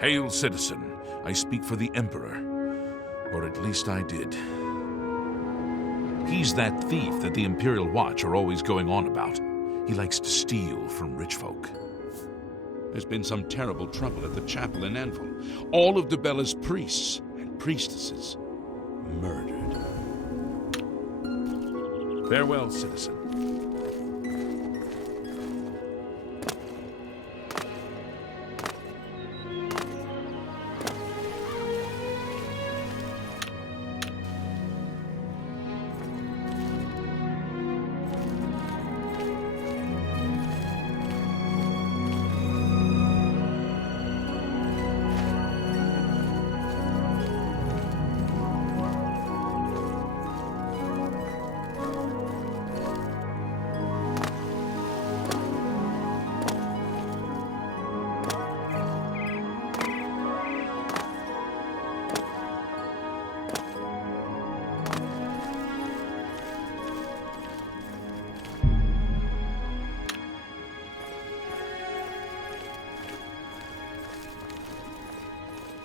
Hail, citizen. I speak for the Emperor. Or at least I did. He's that thief that the Imperial Watch are always going on about. He likes to steal from rich folk. There's been some terrible trouble at the chapel in Anvil. All of Dibella's priests and priestesses murdered. Farewell, citizen.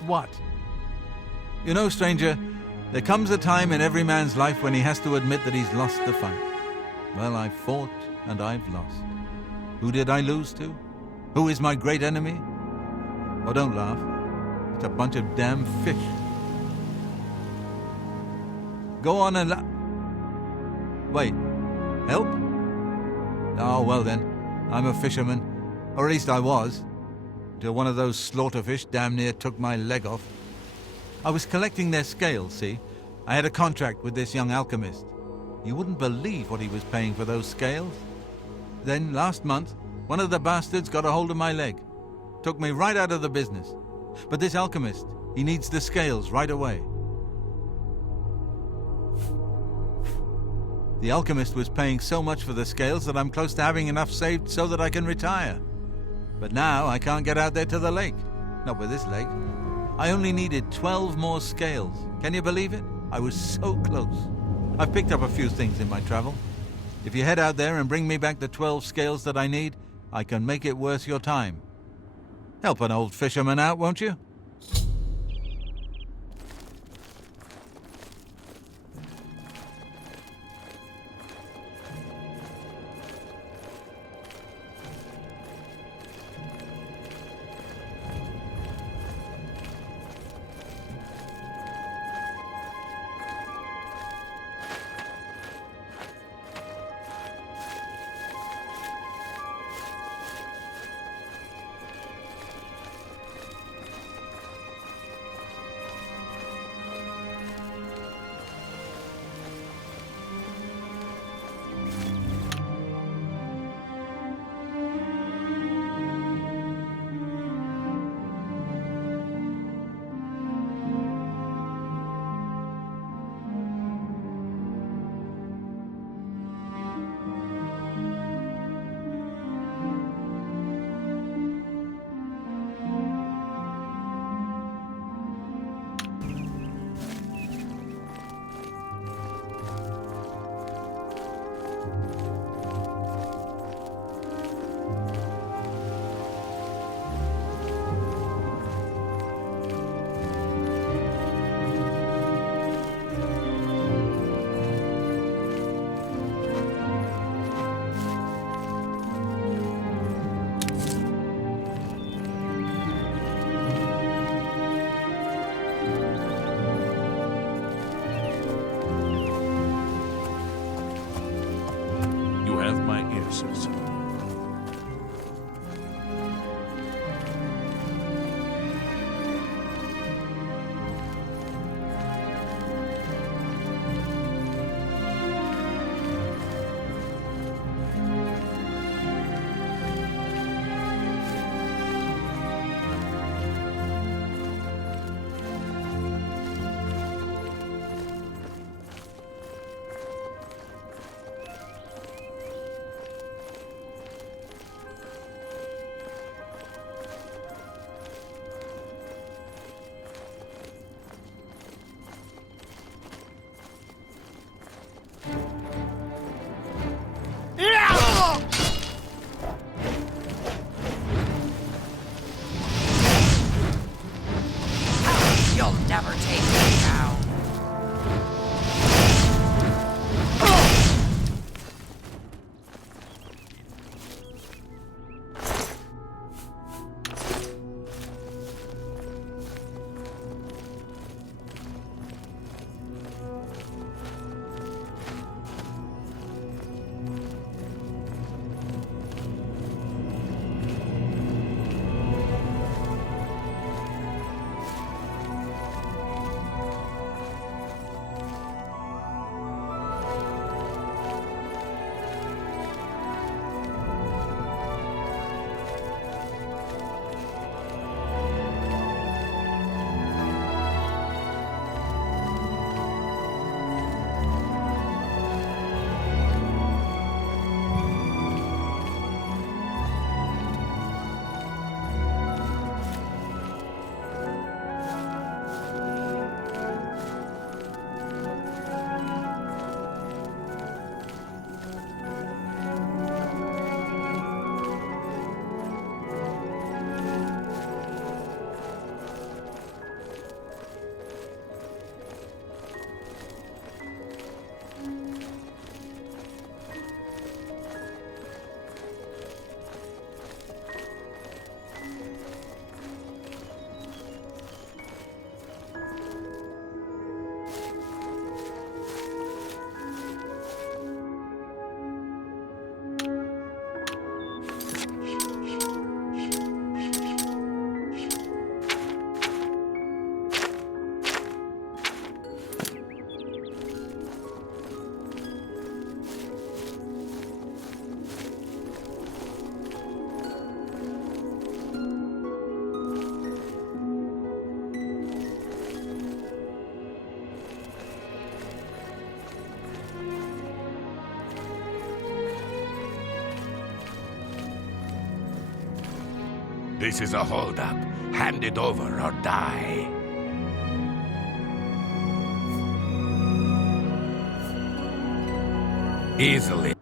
What? You know, stranger, there comes a time in every man's life when he has to admit that he's lost the fight. Well, I've fought and I've lost. Who did I lose to? Who is my great enemy? Oh, don't laugh. It's a bunch of damn fish. Go on and Wait, help? Oh, well then, I'm a fisherman. Or at least I was. Till one of those slaughterfish damn near took my leg off. I was collecting their scales, see? I had a contract with this young alchemist. You wouldn't believe what he was paying for those scales. Then, last month, one of the bastards got a hold of my leg. Took me right out of the business. But this alchemist, he needs the scales right away. The alchemist was paying so much for the scales that I'm close to having enough saved so that I can retire. But now I can't get out there to the lake. Not with this leg. I only needed 12 more scales. Can you believe it? I was so close. I've picked up a few things in my travel. If you head out there and bring me back the 12 scales that I need, I can make it worth your time. Help an old fisherman out, won't you? This is a holdup. Hand it over or die. Easily.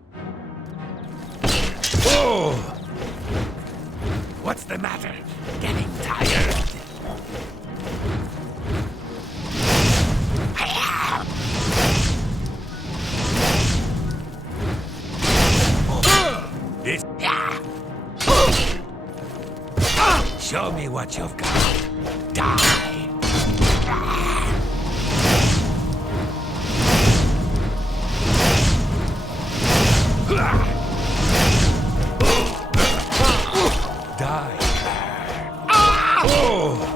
Whoa! What's the matter? Getting tired? This... Show me what you've got. Die! Die. Oh!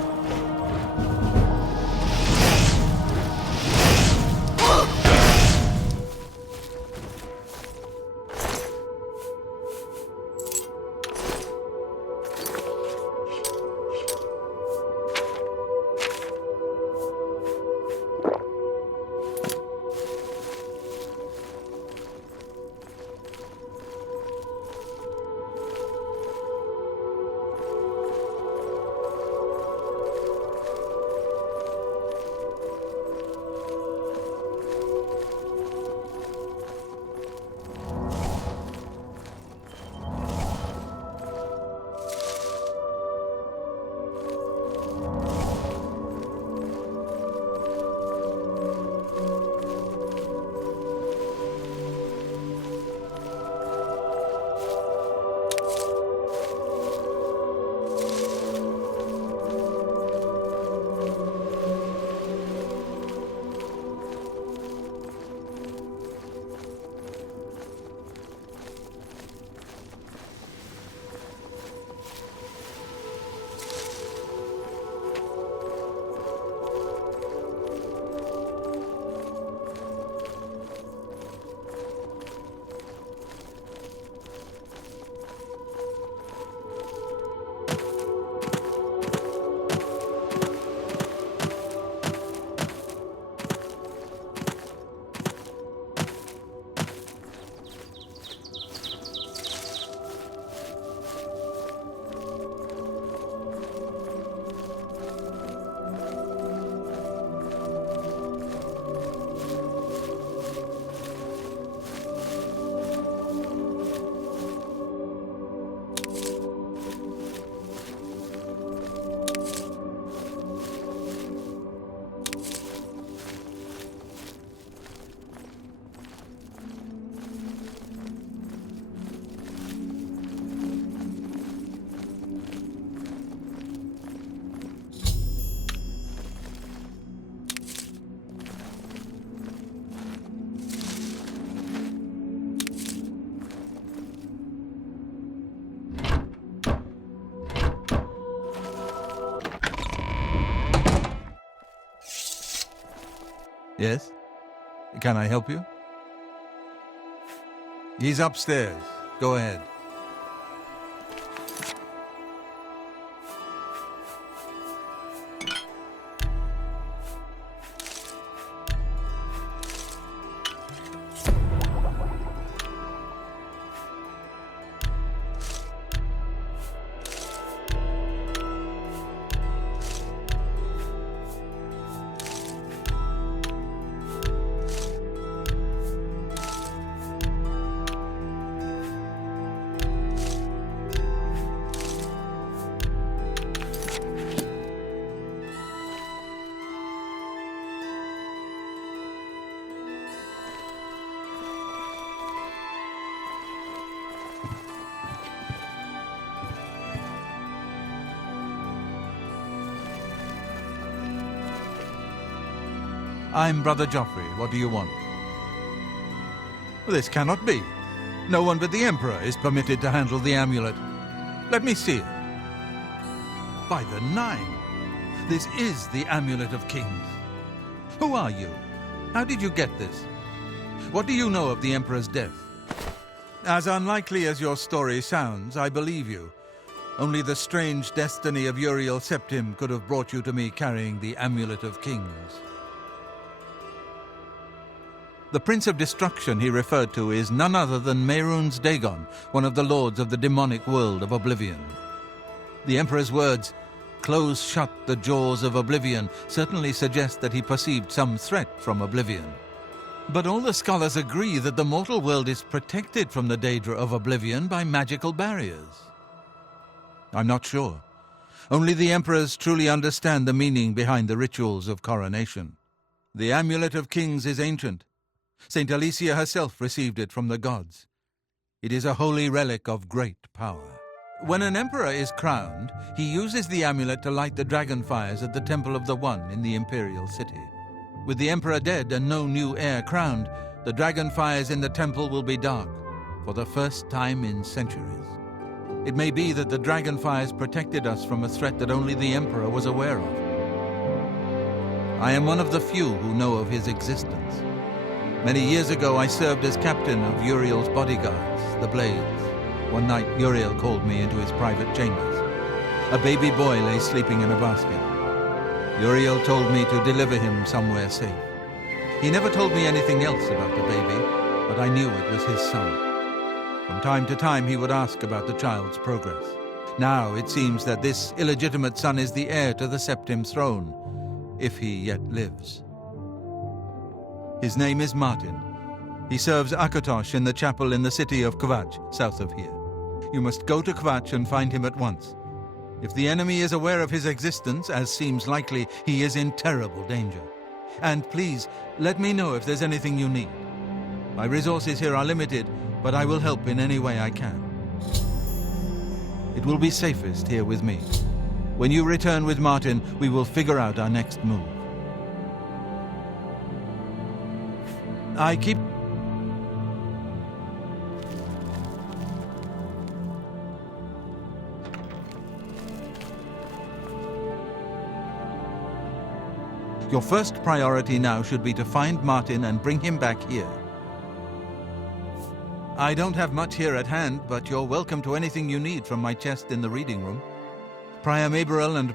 Yes? Can I help you? He's upstairs. Go ahead. I'm Brother Jauffre. What do you want? This cannot be. No one but the Emperor is permitted to handle the amulet. Let me see it. By the Nine! This is the Amulet of Kings. Who are you? How did you get this? What do you know of the Emperor's death? As unlikely as your story sounds, I believe you. Only the strange destiny of Urial Septim could have brought you to me carrying the Amulet of Kings. The Prince of Destruction he referred to is none other than Mehrunes Dagon, one of the lords of the demonic world of Oblivion. The Emperor's words, "Close shut the jaws of Oblivion," certainly suggest that he perceived some threat from Oblivion. But all the scholars agree that the mortal world is protected from the danger of Oblivion by magical barriers. I'm not sure. Only the Emperors truly understand the meaning behind the rituals of coronation. The amulet of kings is ancient. Saint Alicia herself received it from the gods. It is a holy relic of great power. When an emperor is crowned, he uses the amulet to light the dragon fires at the Temple of the One in the imperial city. With the emperor dead and no new heir crowned, the dragon fires in the temple will be dark, for the first time in centuries. It may be that the dragon fires protected us from a threat that only the emperor was aware of. I am one of the few who know of his existence. Many years ago, I served as captain of Urial's bodyguards, the Blades. One night, Urial called me into his private chambers. A baby boy lay sleeping in a basket. Urial told me to deliver him somewhere safe. He never told me anything else about the baby, but I knew it was his son. From time to time, he would ask about the child's progress. Now it seems that this illegitimate son is the heir to the Septim throne, if he yet lives. His name is Martin. He serves Akatosh in the chapel in the city of Kvatch, south of here. You must go to Kvatch and find him at once. If the enemy is aware of his existence, as seems likely, he is in terrible danger. And please, let me know if there's anything you need. My resources here are limited, but I will help in any way I can. It will be safest here with me. When you return with Martin, we will figure out our next move. I keep... Your first priority now should be to find Martin and bring him back here. I don't have much here at hand, but you're welcome to anything you need from my chest in the reading room. Prior Maberel and...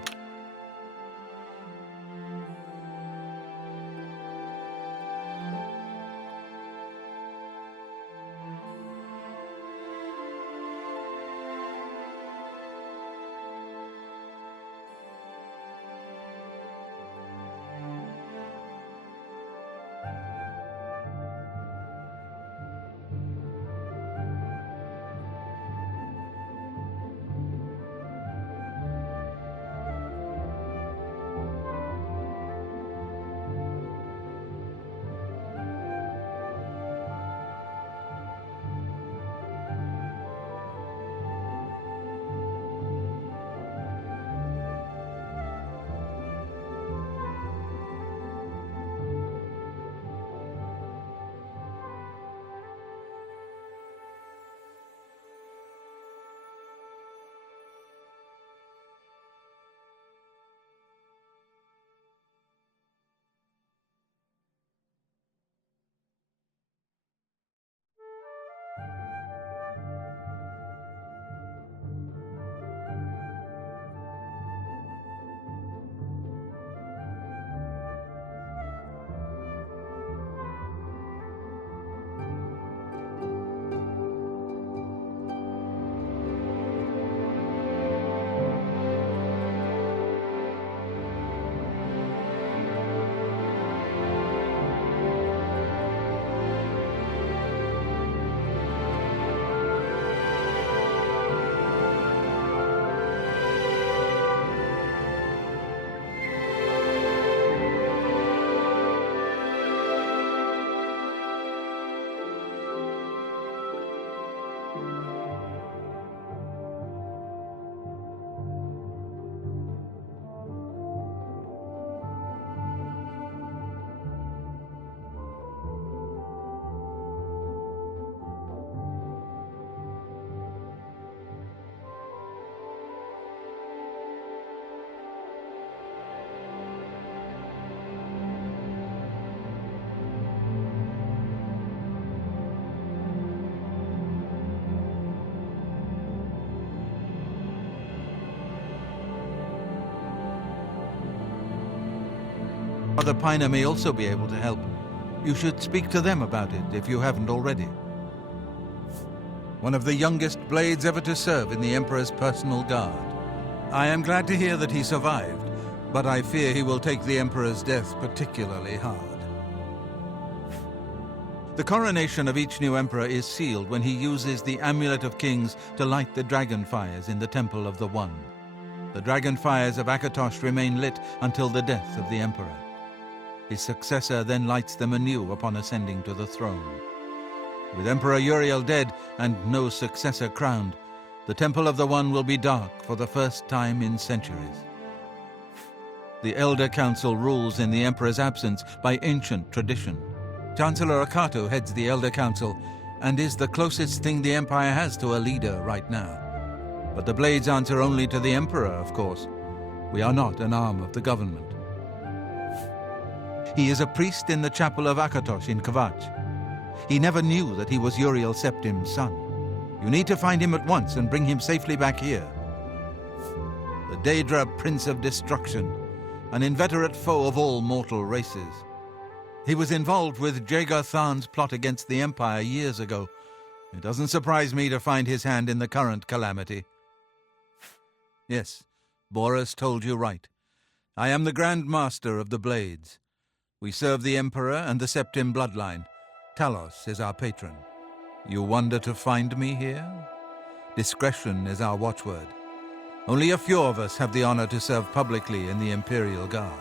Other Piner may also be able to help. You should speak to them about it if you haven't already. One of the youngest blades ever to serve in the Emperor's personal guard. I am glad to hear that he survived, but I fear he will take the Emperor's death particularly hard. The coronation of each new emperor is sealed when he uses the Amulet of Kings to light the dragon fires in the Temple of the One. The dragon fires of Akatosh remain lit until the death of the emperor. His successor then lights them anew upon ascending to the throne. With Emperor Urial dead and no successor crowned, the Temple of the One will be dark for the first time in centuries. The Elder Council rules in the Emperor's absence by ancient tradition. Chancellor Akato heads the Elder Council and is the closest thing the Empire has to a leader right now. But the Blades answer only to the Emperor, of course. We are not an arm of the government. He is a priest in the chapel of Akatosh in Kvatch. He never knew that he was Urial Septim's son. You need to find him at once and bring him safely back here. The Daedra Prince of Destruction, an inveterate foe of all mortal races. He was involved with Jagar Tharn's plot against the Empire years ago. It doesn't surprise me to find his hand in the current calamity. Yes, Boris told you right. I am the grandmaster of the Blades. We serve the Emperor and the Septim bloodline. Talos is our patron. You wonder to find me here? Discretion is our watchword. Only a few of us have the honor to serve publicly in the Imperial Guard.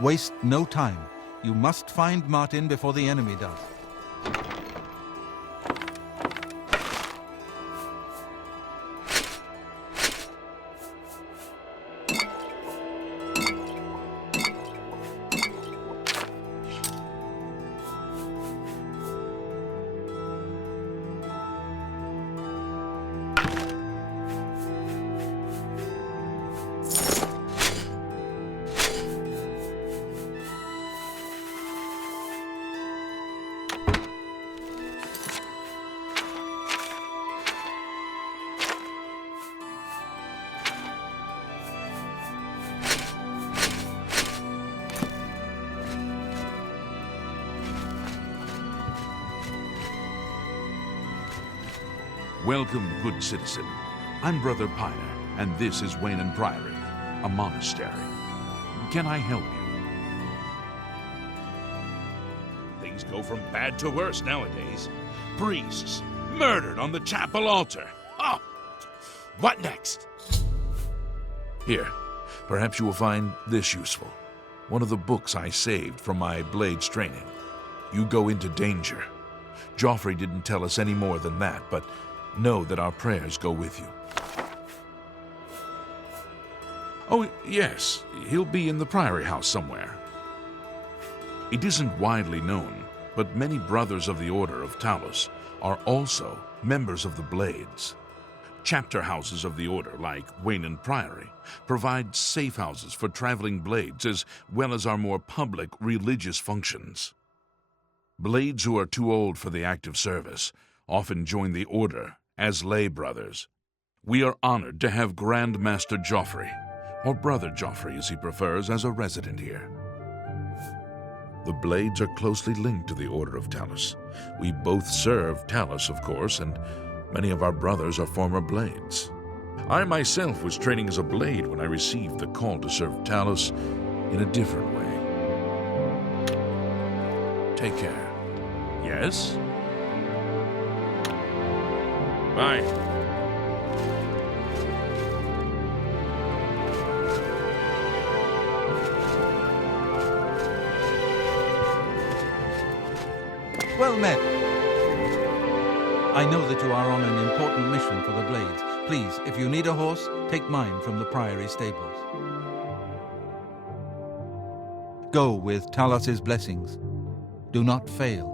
Waste no time. You must find Martin before the enemy does. Welcome, good citizen. I'm Brother Piner, and this is Weynon Priory, a monastery. Can I help you? Things go from bad to worse nowadays. Priests murdered on the chapel altar. Oh, what next? Here, perhaps you will find this useful. One of the books I saved from my Blades training. You go into danger. Jauffre didn't tell us any more than that, but know that our prayers go with you. Oh, yes, he'll be in the Priory house somewhere. It isn't widely known, but many brothers of the Order of Talos are also members of the Blades. Chapter houses of the Order, like Weynon Priory, provide safe houses for traveling Blades as well as our more public religious functions. Blades who are too old for the active service often join the Order as lay brothers. We are honored to have Grandmaster Jauffre, or Brother Jauffre as he prefers, as a resident here. The Blades are closely linked to the Order of Talos. We both serve Talos, of course, and many of our brothers are former Blades. I myself was training as a Blade when I received the call to serve Talos in a different way. Take care. Yes? Bye. Well met. I know that you are on an important mission for the Blades. Please, if you need a horse, take mine from the Priory stables. Go with Talos's blessings. Do not fail.